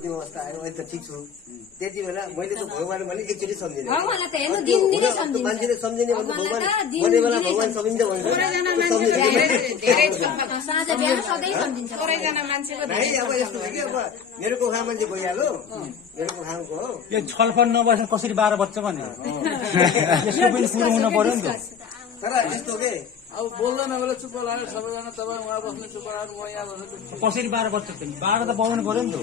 अन्तिम अवस्था आयो अहिले त ठिक छु त्यति बेला मैले त भगवान भने एकचोटि सम्झिने भगवानलाई त हेर्नु दिनदिनै सम्झिन्छ मान्छेले सम्झिने भन्दा भगवान भन्ने बेला भगवान सम्झिन्छ भन्छ साँझ बिहान सधैँ सम्झिन्छ थोरैजना मान्छेको है अब यस्तो छ कि अब मेरो कोखा मान्छे गइहाल्यो मेरो कोखाको हो यो छलफल नबस्नु कसरी 12 बच्च भने यसको पनि सुरु हुन पर्यो नि त तर यस्तो के अब बोल्दैन बेला चुप्प लाग्यो सबैजना तपाईँ उहाँ बस्ने चुप्प लाग्यो म यहाँ बस्नु कसरी 12 बच्च 12 त पाउनु पर्यो नि त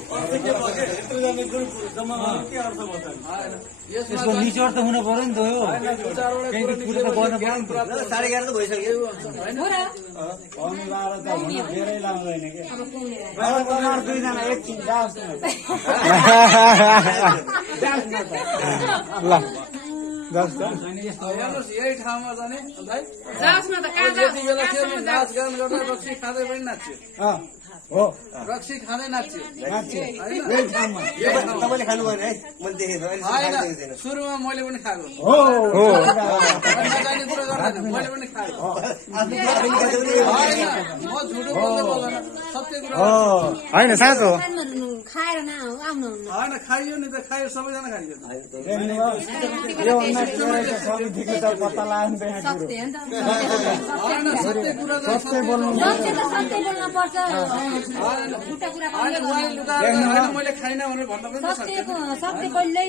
यसको निचोड त हुन पर्यो नि त हो केही कुरा त गर्न पर्यो नि त 11:30 त भइसक्यो धेरै लाग्दैन के दुईजना एकछिन ल हेर्नुहोस् यही ठाउँमा जाने जाओस् न त कहाँ यति बेला थियो नि नाचगान गर्दा रक्सी खाँदै पनि नाच्यो हो रक्सी खाँदै नाच्यो तपाईँले खानु भएन है मैले देखेँ होइन सुरुमा मैले पनि खाएको नजाने कुरा गर्दैन मैले पनि खाएँ म झुटो बोल्दैन सत्य कुरा होइन साँचो खाएर न आउनु होइन खाइयो नि त खायो सबैजना खाइयो पत्ता लाग्दैन सत्य हो नि त होइन सत्य कुरा सत्य बोल्नु पर्छ होइन मैले खाइनँ भनेर भन्दा पनि सत्य कहिल्यै